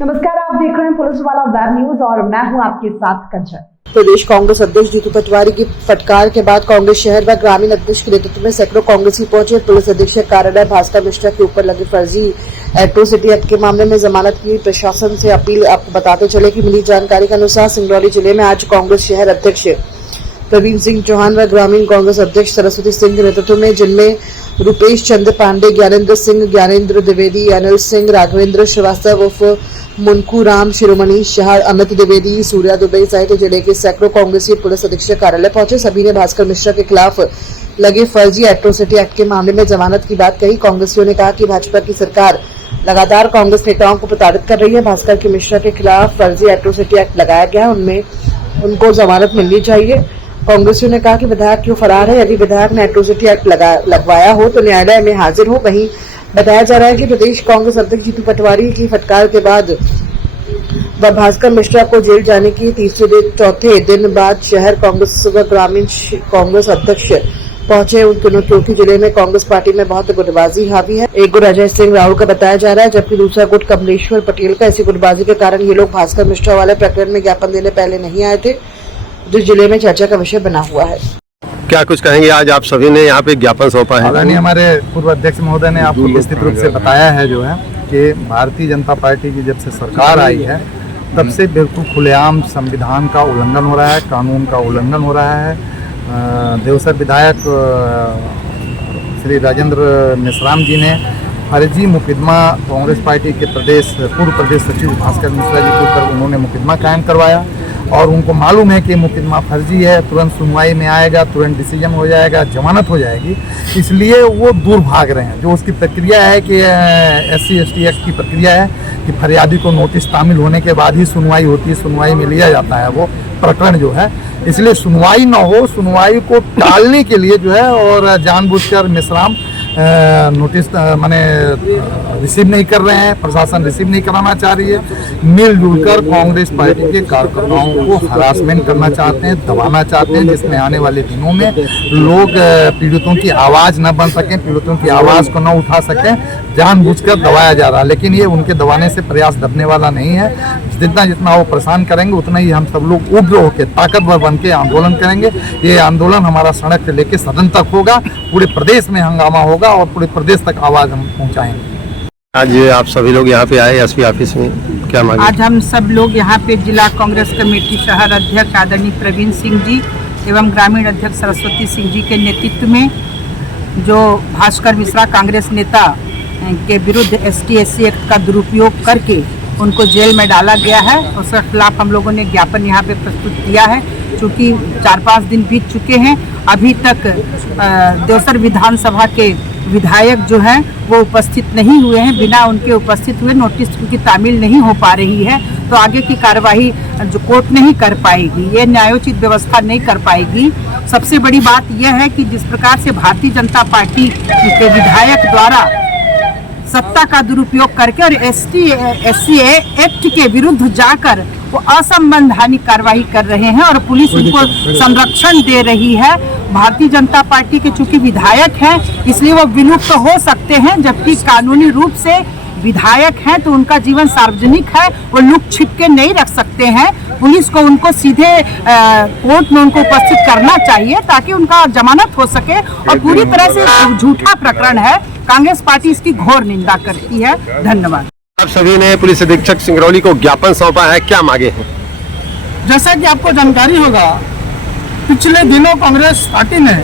नमस्कार, आप देख रहे हैं पुलिस वाला वेब न्यूज और मैं हूं आपके साथ कंचन। प्रदेश कांग्रेस अध्यक्ष जीतू पटवारी की फटकार के बाद कांग्रेस शहर व ग्रामीण अध्यक्ष के नेतृत्व में सैकड़ों कांग्रेसी पहुंचे। पुलिस अधीक्षक कार्यालय भास्कर मिश्रा के ऊपर लगे फर्जी एट्रोसिटी एक्ट के मामले में जमानत की प्रशासन से अपील। आपको बताते चले कि मिली जानकारी के अनुसार सिंगरौली जिले में आज कांग्रेस शहर अध्यक्ष प्रवीण सिंह चौहान व ग्रामीण कांग्रेस अध्यक्ष सरस्वती सिंह के नेतृत्व में, जिनमें रूपेश चंद्र पांडे, ज्ञानेंद्र सिंह, ज्ञानेंद्र द्विवेदी, अनिल सिंह, राघवेंद्र श्रीवास्तव उर्फ मुनकू राम, शिरोमणि शाह, अमित द्विवेदी, सूर्या दुबे सहित जिले के सैकड़ों कांग्रेसी पुलिस अधीक्षक कार्यालय पहुंचे। सभी ने भास्कर मिश्रा के खिलाफ लगे फर्जी एट्रोसिटी एक्ट के मामले में जमानत की बात कही। कांग्रेसियों ने कहा कि भाजपा की सरकार लगातार कांग्रेस नेताओं को प्रताड़ित कर रही है। भास्कर की मिश्रा के खिलाफ फर्जी एट्रोसिटी एक्ट लगाया गया, उनमें उनको जमानत मिलनी चाहिए। कांग्रेसियों ने कहा कि विधायक क्यों फरार है, यदि विधायक ने एट्रोसिटी एक्ट लगवाया हो तो न्यायालय में हाजिर हो। वहीं बताया जा रहा है कि प्रदेश कांग्रेस अध्यक्ष जीतू पटवारी की फटकार के बाद व भास्कर मिश्रा को जेल जाने की चौथे दिन बाद शहर कांग्रेस व ग्रामीण कांग्रेस अध्यक्ष पहुंचे, क्योंकि जिले में कांग्रेस पार्टी में बहुत गुटबाजी हावी है। एक गुट अजय सिंह राहुल का बताया जा रहा है, जबकि दूसरा गुट कमलेश्वर पटेल का। ऐसी गुटबाजी के कारण ये लोग भास्कर मिश्रा वाले प्रकरण में ज्ञापन देने पहले नहीं आए थे, जो जिले में चर्चा का विषय बना हुआ है। क्या कुछ कहेंगे? आज आप सभी ने यहाँ पे ज्ञापन सौंपा है। हमारे पूर्व अध्यक्ष महोदय ने आपको विस्तृत रूप से बताया है जो है कि भारतीय जनता पार्टी की जब से सरकार आई है तब से बिल्कुल खुलेआम संविधान का उल्लंघन हो रहा है, कानून का उल्लंघन हो रहा है। देवसर विधायक श्री राजेंद्र मिश्राम जी ने फर्जी मुकदमा कांग्रेस पार्टी के पूर्व प्रदेश सचिव भास्कर मिश्रा जी के ऊपर उन्होंने मुकदमा कायम करवाया और उनको मालूम है कि मुकदमा फर्जी है, तुरंत सुनवाई में आएगा, तुरंत डिसीजन हो जाएगा, जमानत हो जाएगी, इसलिए वो दूर भाग रहे हैं। जो उसकी प्रक्रिया है कि SC/ST एक्ट की प्रक्रिया है कि फरियादी को नोटिस तामील होने के बाद ही सुनवाई होती है, सुनवाई में लिया जाता है वो प्रकरण जो है, इसलिए सुनवाई न हो, सुनवाई को टालने के लिए जो है और जानबूझकर मिश्राम नोटिस माने रिसीव नहीं कर रहे हैं, प्रशासन रिसीव नहीं कराना चाह रही है। मिलजुल कर कांग्रेस पार्टी के कार्यकर्ताओं को हरासमेंट करना चाहते हैं, दबाना चाहते हैं, जिसमें आने वाले दिनों में लोग पीड़ितों की आवाज़ न बन सकें, पीड़ितों की आवाज़ को न उठा सकें, जानबूझकर दबाया जा रहा है। लेकिन ये उनके दबाने से प्रयास दबने वाला नहीं है। जितना वो परेशान करेंगे उतना ही हम सब लोग उग्र होकर ताकतवर बन के आंदोलन करेंगे। ये आंदोलन हमारा सड़क से लेकर सदन तक होगा, पूरे प्रदेश में हंगामा होगा और पूरे प्रदेश तक आवाज़ हम पहुँचाएंगे। आज आप सभी लोग यहाँ पे आए SP ऑफिस में, क्या मांगे? आज हम सब लोग यहाँ पे जिला कांग्रेस कमेटी शहर अध्यक्ष आदरणीय प्रवीण सिंह जी एवं ग्रामीण अध्यक्ष सरस्वती सिंह जी के नेतृत्व में जो भास्कर मिश्रा कांग्रेस नेता के विरुद्ध ST/SC एक्ट का दुरुपयोग करके उनको जेल में डाला गया है, उसके खिलाफ हम लोगों ने ज्ञापन यहाँ पे प्रस्तुत किया है। चूँकि 4-5 दिन बीत चुके हैं, अभी तक देवसर विधानसभा के विधायक जो हैं वो उपस्थित नहीं हुए हैं। बिना उनके उपस्थित हुए नोटिस की तामील नहीं हो पा रही है, तो आगे की कार्रवाई जो कोर्ट नहीं कर पाएगी, ये न्यायोचित व्यवस्था नहीं कर पाएगी। सबसे बड़ी बात यह है कि जिस प्रकार से भारतीय जनता पार्टी के विधायक द्वारा सत्ता का दुरुपयोग करके और ST/SC एक्ट के विरुद्ध जाकर वो असंवैधानिक कार्रवाई कर रहे हैं और पुलिस उनको संरक्षण दे रही है। भारतीय जनता पार्टी के चूंकि विधायक हैं इसलिए वो विलुप्त हो सकते हैं, जबकि कानूनी रूप से विधायक हैं तो उनका जीवन सार्वजनिक है, वो लुक छिप के नहीं रख सकते हैं। पुलिस को उनको सीधे कोर्ट में उनको उपस्थित करना चाहिए ताकि उनका जमानत हो सके। और पूरी तरह से झूठा प्रकरण है, कांग्रेस पार्टी इसकी घोर निंदा करती है। धन्यवाद। आप सभी ने पुलिस अधीक्षक सिंगरौली को ज्ञापन सौंपा है, क्या मांगे हैं? जैसा कि आपको जानकारी होगा, पिछले दिनों कांग्रेस पार्टी ने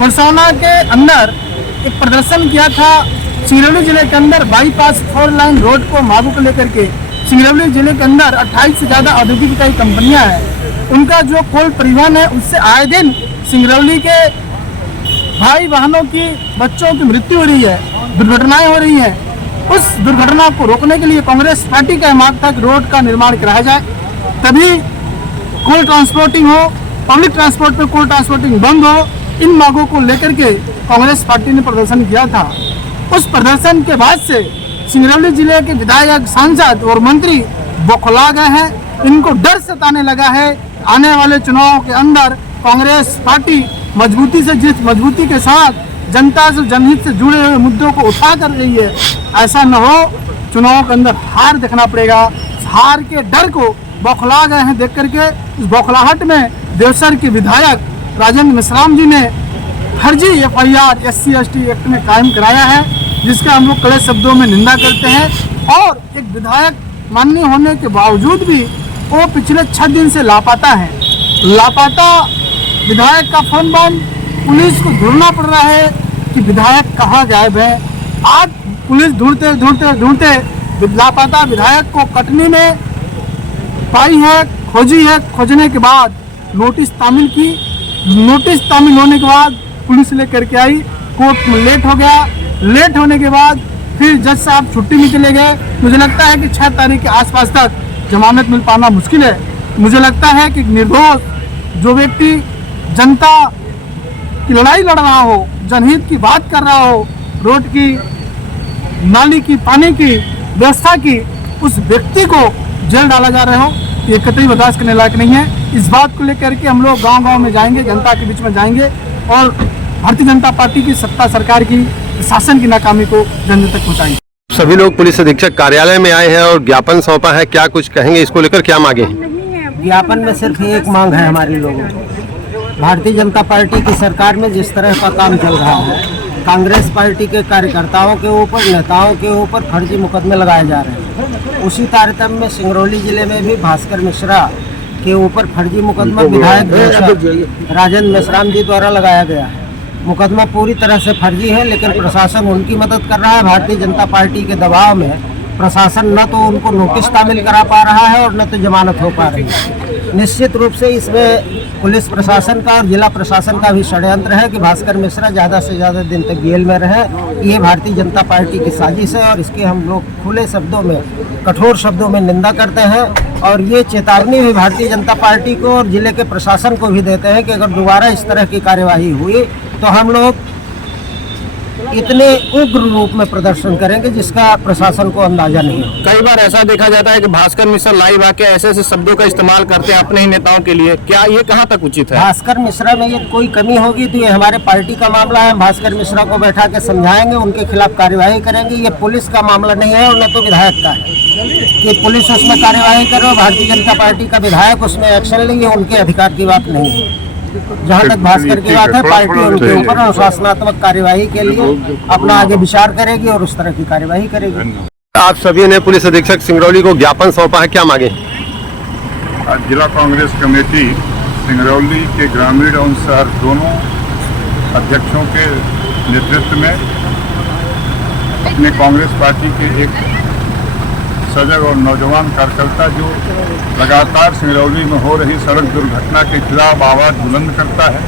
परसौना के अंदर एक प्रदर्शन किया था। सिंगरौली जिले के अंदर बाईपास 4 लाइन रोड को मांगों को लेकर के सिंगरौली जिले के अंदर 28 से ज़्यादा औद्योगिक इकाई कंपनियां हैं, उनका जो कोल परिवहन है उससे आए दिन सिंगरौली के भाई बहनों की, बच्चों की मृत्यु हो रही है, दुर्घटनाएं हो रही हैं। उस दुर्घटना को रोकने के लिए कांग्रेस पार्टी का मांग था कि रोड का निर्माण कराया जाए, तभी कोल ट्रांसपोर्टिंग हो, पब्लिक ट्रांसपोर्ट पे कोल ट्रांसपोर्टिंग बंद हो। इन मांगों को लेकर के कांग्रेस पार्टी ने प्रदर्शन किया था। उस प्रदर्शन के बाद से सिंगरौली जिले के विधायक, सांसद और मंत्री बौखला गए हैं। इनको डर सताने लगा है। आने वाले चुनावों के अंदर कांग्रेस पार्टी मजबूती से, जिस मजबूती के साथ जनता से, जनहित से जुड़े हुए मुद्दों को उठा कर रही है, ऐसा न हो चुनाव के अंदर हार देखना पड़ेगा। हार के डर को बौखला गए हैं देख करके। इस बौखलाहट में देवसर के विधायक राजेंद्र मिश्राम जी ने फर्जी FIR SC/ST एक्ट में कायम कराया है, जिसका हम लोग कड़े शब्दों में निंदा करते हैं। और एक विधायक माननीय होने के बावजूद भी वो पिछले 6 दिन से लापता है। लापता विधायक का फोन बंद, पुलिस को ढूंढना पड़ रहा है कि विधायक कहाँ गायब है। आज पुलिस ढूंढते लापता विधायक को कटनी में पाई है, खोजी है। खोजने के बाद नोटिस तामील की। नोटिस तामील होने के बाद पुलिस लेकर के आई, कोर्ट में लेट हो गया। लेट होने के बाद फिर जज साहब छुट्टी में चले गए। मुझे लगता है कि 6 तारीख के आसपास तक जमानत मिल पाना मुश्किल है। मुझे लगता है कि निर्दोष जो व्यक्ति जनता की लड़ाई लड़ रहा हो, जनहित की बात कर रहा हो, रोड की, नाली की, पानी की व्यवस्था की, उस व्यक्ति को जेल डाला जा रहा हो, ये कतई बर्दाश्त करने लायक नहीं है। इस बात को लेकर के हम लोग गांव-गांव में जाएंगे, जनता के बीच में जाएंगे और भारतीय जनता पार्टी की सत्ता सरकार की शासन की नाकामी को जन तक पहुंचाएंगे। सभी लोग पुलिस अधीक्षक कार्यालय में आए हैं और ज्ञापन सौंपा है, क्या कुछ कहेंगे इसको लेकर, क्या मांगे? ज्ञापन में सिर्फ एक मांग है हमारी लोगों की। भारतीय जनता पार्टी की सरकार में जिस तरह का काम चल रहा है, कांग्रेस पार्टी के कार्यकर्ताओं के ऊपर, नेताओं के ऊपर फर्जी मुकदमे लगाए जा रहे हैं। उसी तारतम्य में सिंगरौली जिले में भी भास्कर मिश्रा के ऊपर फर्जी मुकदमा विधायक राजेंद्र मिश्राम जी द्वारा लगाया गया है। मुकदमा पूरी तरह से फर्जी है, लेकिन प्रशासन उनकी मदद कर रहा है। भारतीय जनता पार्टी के दबाव में प्रशासन न तो उनको नोटिस तामील करा पा रहा है और न तो जमानत हो पा रही है। निश्चित रूप से इसमें पुलिस प्रशासन का और जिला प्रशासन का भी षड्यंत्र है कि भास्कर मिश्रा ज़्यादा से ज़्यादा दिन तक जेल में रहे। ये भारतीय जनता पार्टी की साजिश है और इसके हम लोग खुले शब्दों में, कठोर शब्दों में निंदा करते हैं। और ये चेतावनी भी भारतीय जनता पार्टी को और जिले के प्रशासन को भी देते हैं कि अगर दोबारा इस तरह की कार्यवाही हुई तो हम लोग इतने उग्र रूप में प्रदर्शन करेंगे जिसका प्रशासन को अंदाजा नहीं हो। कई बार ऐसा देखा जाता है कि भास्कर मिश्रा लाइव आके ऐसे ऐसे शब्दों का इस्तेमाल करते हैं अपने ही नेताओं के लिए, क्या ये कहाँ तक उचित है? भास्कर मिश्रा में ये कोई कमी होगी तो ये हमारे पार्टी का मामला है। भास्कर मिश्रा को बैठा के समझाएंगे, उनके खिलाफ कार्यवाही करेंगे। ये पुलिस का मामला नहीं है और न तो विधायक का है कि पुलिस उसमें कार्यवाही करे और भारतीय जनता पार्टी का विधायक उसमें एक्शन ले, ये उनके अधिकार की बात नहीं है। जहाँ तक भास्कर की बात है, पार्टी उनके ऊपर अनुशासनात्मक कार्यवाही के लिए अपना आगे विचार करेगी और उस तरह की कार्यवाही करेगी। आप सभी ने पुलिस अधीक्षक सिंगरौली को ज्ञापन सौंपा है, क्या मांगे? आज जिला कांग्रेस कमेटी सिंगरौली के ग्रामीण और शहर दोनों अध्यक्षों के नेतृत्व में अपने कांग्रेस पार्टी के एक सजग और नौजवान कार्यकर्ता जो लगातार सिंगरौली में हो रही सड़क दुर्घटना के खिलाफ आवाज़ बुलंद करता है,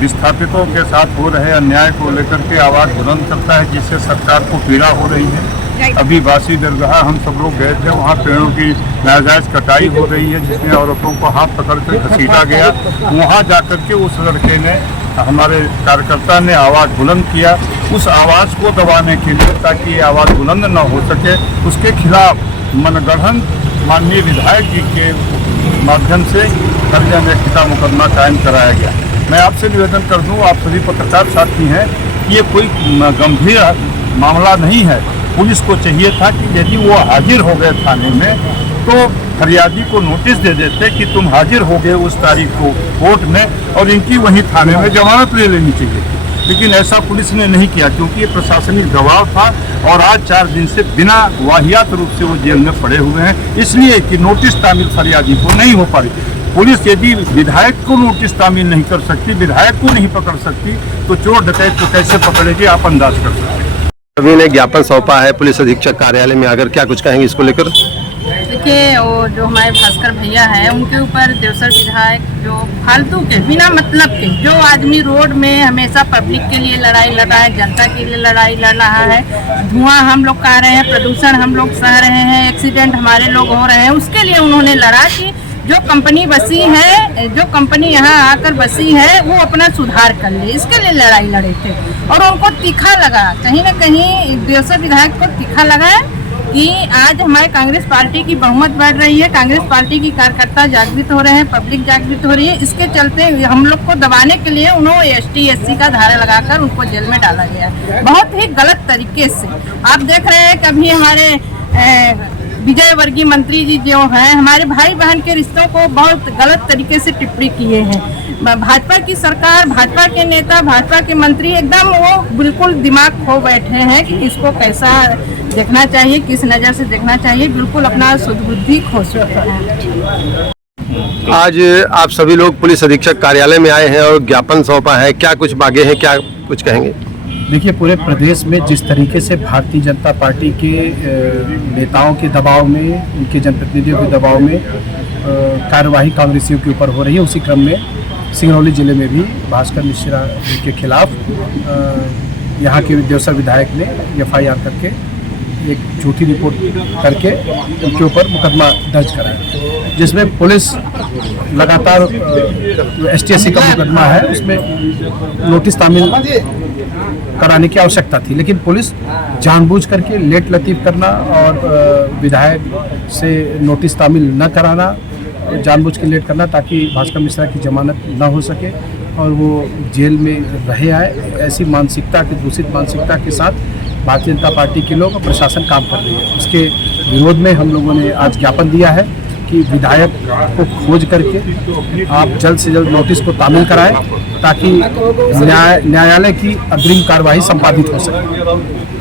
विस्थापितों के साथ हो रहे अन्याय को लेकर के आवाज़ बुलंद करता है, जिससे सरकार को पीड़ा हो रही है। अभी बासी दरगाह हम सब लोग गए थे, वहाँ पेड़ों की नाजायज कटाई हो रही है, जिसमें औरतों को हाथ पकड़ कर घसीटा गया। वहाँ जाकर के उस लड़के ने, हमारे कार्यकर्ता ने आवाज़ बुलंद किया। उस आवाज़ को दबाने के लिए, ताकि ये आवाज़ बुलंद न हो सके, उसके खिलाफ मनगढ़ंत माननीय विधायक जी के माध्यम से कर्जा व्यक्ति का मुकदमा कायम कराया गया। मैं आपसे निवेदन कर दूं, आप सभी पत्रकार साथी हैं, ये कोई गंभीर मामला नहीं है। पुलिस को चाहिए था कि यदि वो हाजिर हो गए थाने में तो फरियादी को नोटिस दे देते कि तुम हाजिर हो गए उस तारीख को कोर्ट में, और इनकी वहीं थाने में जमानत ले लेनी चाहिए। लेकिन ऐसा पुलिस ने नहीं किया, क्योंकि ये प्रशासनिक दबाव था और आज 4 दिन से बिना वाहियात रूप से वो जेल में पड़े हुए हैं, इसलिए कि नोटिस तामील फरियादी को नहीं हो पा रही। पुलिस यदि विधायक को नोटिस तामील नहीं कर सकती, विधायक को नहीं पकड़ सकती, तो चोर डकैत को कैसे पकड़ेगी, आप अंदाज कर सकते हैं। सभी ने ज्ञापन सौंपा है पुलिस अधीक्षक कार्यालय में आकर, क्या कुछ कहेंगे इसको लेकर? देखिए, वो जो हमारे भास्कर भैया हैं, उनके ऊपर देवसर विधायक जो फालतू के, बिना मतलब के, जो आदमी रोड में हमेशा पब्लिक के लिए लड़ाई लड़ रहा है, जनता के लिए लड़ाई लड़ रहा है, धुआं हम लोग खा रहे हैं, प्रदूषण हम लोग सह रहे हैं, एक्सीडेंट हमारे लोग हो रहे हैं, उसके लिए उन्होंने लड़ा कि जो कंपनी बसी है, जो कंपनी यहाँ आकर बसी है, वो अपना सुधार कर ले, इसके लिए लड़ाई लड़े थे। और उनको तीखा लगा, कहीं ना कहीं देवसर विधायक को तीखा लगा कि आज हमारे कांग्रेस पार्टी की बहुमत बढ़ रही है, कांग्रेस पार्टी की कार्यकर्ता जागृत हो रहे हैं, पब्लिक जागृत हो रही है। इसके चलते हम लोग को दबाने के लिए उन्होंने ST/SC का धारा लगाकर उनको जेल में डाला गया, बहुत ही गलत तरीके से। आप देख रहे हैं, कभी हमारे विजय वर्गीय मंत्री जी जो हैं हमारे भाई बहन के रिश्तों को बहुत गलत तरीके से टिप्पणी किए हैं। भाजपा की सरकार, भाजपा के नेता, भाजपा के मंत्री एकदम वो बिल्कुल दिमाग खो बैठे हैं कि किसको कैसा देखना चाहिए, किस नज़र से देखना चाहिए, बिल्कुल अपना सुदबुद्धि खो चुके हैं। आज आप सभी लोग पुलिस अधीक्षक कार्यालय में आए हैं और ज्ञापन सौंपा है, क्या कुछ मांगे हैं, क्या कुछ कहेंगे? देखिए, पूरे प्रदेश में जिस तरीके से भारतीय जनता पार्टी के नेताओं के दबाव में, उनके जनप्रतिनिधियों के दबाव में कार्यवाही कांग्रेसियों के ऊपर हो रही है, उसी क्रम में सिंगरौली जिले में भी भास्कर मिश्रा के खिलाफ यहाँ के देवसर विधायक ने FIR करके एक झूठी रिपोर्ट करके उनके ऊपर मुकदमा दर्ज कराया, जिसमें पुलिस लगातार STSC का मुकदमा है, उसमें नोटिस तामील कराने की आवश्यकता थी, लेकिन पुलिस जानबूझ करके लेट लतीफ़ करना और विधायक से नोटिस तामील न कराना, जानबूझ के लेट करना ताकि भास्कर मिश्रा की जमानत न हो सके और वो जेल में रहे आए, ऐसी मानसिकता की, दूषित मानसिकता के साथ भारतीय जनता पार्टी के लोग प्रशासन काम कर रही है। उसके विरोध में हम लोगों ने आज ज्ञापन दिया है कि विधायक को खोज करके आप जल्द से जल्द नोटिस को तामील कराएं ताकि न्यायालय की अग्रिम कार्रवाई संपादित हो सके।